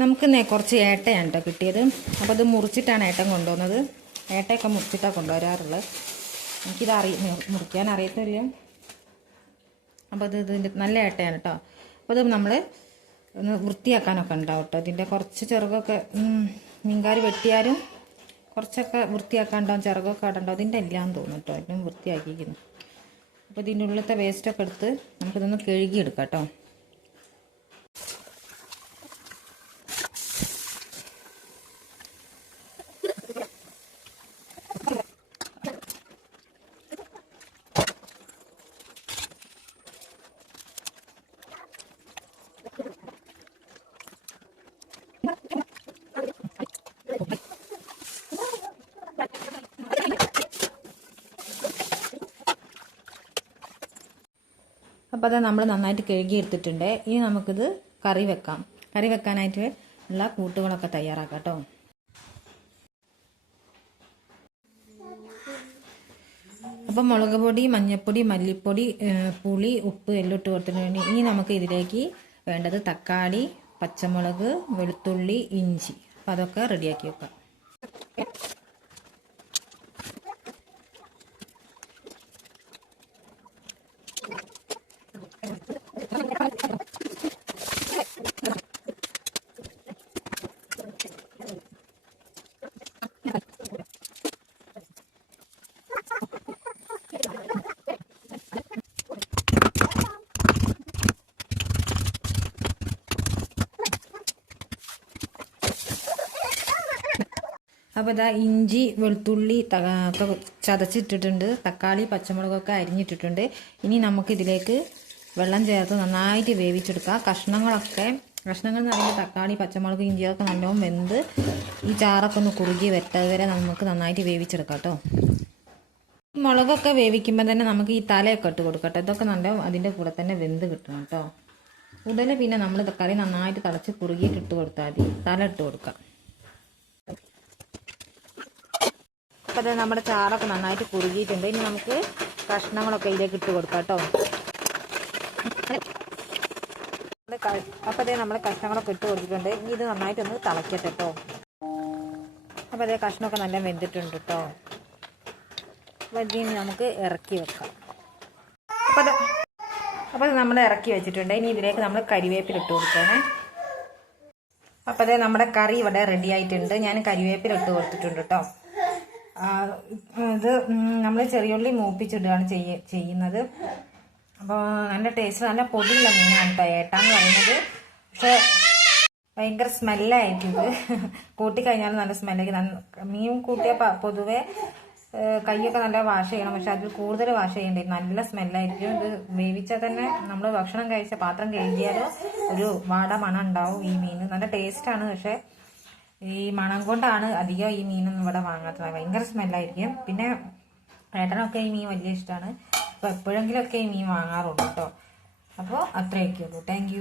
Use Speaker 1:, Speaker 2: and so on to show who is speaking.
Speaker 1: നമുക്ക് നേ കുറച്ച് ഏട്ടയാണ് കേട്ടോ കിട്ടിയത്. അപ്പോൾ അത് മുറിച്ചിട്ടാണ് ഏട്ടൻ കൊണ്ടുവന്നത്. ഏട്ടയൊക്കെ മുറിച്ചിട്ടാണ് കൊണ്ടുവരാറുള്ളത് എനിക്കിത് അറിയ മുറിക്കാൻ അറിയത്തില്ല. അപ്പോൾ അത് ഇതിന്റെ നല്ല ഏട്ടയാണ് കേട്ടോ അപ്പോൾ അത് നമ്മൾ ഒന്ന് വൃത്തിയാക്കാനൊക്കെ ഉണ്ടാവും കേട്ടോ ഇതിന്റെ കുറച്ച് ചെറുകൊക്കെ മീൻകാരി വെട്ടിയാലും കുറച്ചൊക്കെ വൃത്തിയാക്കാണ്ടാവും. ചിറകൊക്കെ ഇടണ്ടാവും ഇതിന്റെ എല്ലാം തോന്നും കേട്ടോ അതിനും വൃത്തിയാക്കിയിരിക്കുന്നു. അപ്പോൾ ഇതിന്റെ ഉള്ളിലത്തെ വേസ്റ്റൊക്കെ എടുത്ത് നമുക്കിതൊന്ന് കഴുകിയെടുക്കാം കേട്ടോ അപ്പോൾ അത് നമ്മൾ നന്നായിട്ട് കഴുകി എടുത്തിട്ടുണ്ട് ഇനി നമുക്കിത് കറി വെക്കാം. കറി വെക്കാനായിട്ട് ഉള്ള കൂട്ടുകളൊക്കെ തയ്യാറാക്കാം കേട്ടോ. അപ്പം മുളക് പൊടി മഞ്ഞൾപ്പൊടി മല്ലിപ്പൊടി പുളി ഉപ്പ് എല്ലാം ഇട്ട് വേണ്ടി ഇനി നമുക്ക് ഇതിലേക്ക് വേണ്ടത് തക്കാളി പച്ചമുളക് വെളുത്തുള്ളി ഇഞ്ചി. അപ്പം അതൊക്കെ റെഡിയാക്കി വെക്കാം. അപ്പോൾ ഇതാ ഇഞ്ചി വെളുത്തുള്ളി ചതച്ചിട്ടിട്ടുണ്ട്. തക്കാളി പച്ചമുളകൊക്കെ അരിഞ്ഞിട്ടിട്ടുണ്ട്. ഇനി നമുക്കിതിലേക്ക് വെള്ളം ചേർത്ത് നന്നായിട്ട് വേവിച്ചെടുക്കാം. കഷ്ണങ്ങളൊക്കെ കഷ്ണങ്ങൾ എന്ന് പറയുമ്പോൾ തക്കാളി പച്ചമുളക് ഇഞ്ചിയൊക്കെ നല്ലോണം വെന്ത് ഈ ചാറൊക്കെ ഒന്ന് കുറുകി വരെ നമുക്ക് നന്നായിട്ട് വേവിച്ചെടുക്കാം കേട്ടോ. മുളകൊക്കെ വേവിക്കുമ്പോൾ തന്നെ നമുക്ക് ഈ തലയൊക്കെ ഇട്ട് കൊടുക്കട്ടെ ഇതൊക്കെ നല്ല അതിന്റെ കൂടെ തന്നെ വെന്ത് കിട്ടണം കേട്ടോ. ഉടനെ പിന്നെ നമ്മൾ തക്കാളി നന്നായിട്ട് തിളച്ച് കുറുകിയിട്ട് ഇട്ട് കൊടുത്താൽ മതി. തല ഇട്ട് കൊടുക്കാം. അപ്പോൾ നമ്മുടെ ചാറൊക്കെ നന്നായിട്ട് കുറുകിയിട്ടുണ്ട്. ഇനി നമുക്ക് കഷ്ണങ്ങളൊക്കെ ഇതിലേക്ക് ഇട്ട് കൊടുക്കാം കേട്ടോ. അപ്പോൾ നമ്മൾ കഷ്ണങ്ങളൊക്കെ ഇട്ട് കൊടുത്തിട്ടുണ്ട്. ഇനി ഇത് നന്നായിട്ടൊന്ന് തിളക്കട്ടെ കേട്ടോ. അപ്പോൾ അതേ കഷ്ണമൊക്കെ നല്ല വെന്തിട്ടുണ്ട് കേട്ടോ. അപ്പോൾ ഇതിന് നമുക്ക് ഇറക്കി വെക്കാം. അപ്പോൾ അപ്പോൾ നമ്മൾ ഇറക്കി വെച്ചിട്ടുണ്ട്. ഇനി ഇതിലേക്ക് നമ്മൾ കരിവേപ്പില ഇട്ട് കൊടുക്കണേ. അപ്പോൾ അതേ നമ്മുടെ കറി ഇവിടെ റെഡി ആയിട്ടുണ്ട്. ഞാൻ കരിവേപ്പില ഇട്ട് കൊടുത്തിട്ടുണ്ട് കേട്ടോ. ഇത് നമ്മൾ ചെറിയുള്ളി മൂപ്പിച്ചിടുകയാണ് ചെയ്യ ചെയ്യുന്നത്. അപ്പോൾ നല്ല ടേസ്റ്റ് നല്ല പൊടിയുള്ള മീനാണ് കേട്ടോ ഏട്ടാന്ന് പറയുന്നത്. പക്ഷേ ഭയങ്കര സ്മെല്ലായിരിക്കും ഇത്. കൂട്ടിക്കഴിഞ്ഞാൽ നല്ല സ്മെല്ലായിരിക്കും. മീൻ കൂട്ടിയാൽ പൊതുവേ കൈയൊക്കെ നല്ല വാഷ് ചെയ്യണം. പക്ഷെ അതിൽ കൂടുതൽ വാഷ് ചെയ്യേണ്ടി നല്ല സ്മെല്ലായിരിക്കും. ഇത് വേവിച്ചാൽ തന്നെ നമ്മൾ ഭക്ഷണം കഴിച്ച പാത്രം കഴുകിയാൽ ഒരു വാട മണം ഉണ്ടാവും ഈ മീൻ നല്ല ടേസ്റ്റാണ് പക്ഷെ ഈ മണം കൊണ്ടാണ് അധികം ഈ മീനൊന്നും ഇവിടെ വാങ്ങാത്തത്. ഭയങ്കര സ്മെല്ലായിരിക്കും. പിന്നെ ഏട്ടനൊക്കെ ഈ മീൻ വലിയ ഇഷ്ടമാണ് അപ്പോൾ എപ്പോഴെങ്കിലുമൊക്കെ ഈ മീൻ വാങ്ങാറുണ്ട് കേട്ടോ അപ്പോൾ അത്രയൊക്കെ ഉള്ളൂ. താങ്ക്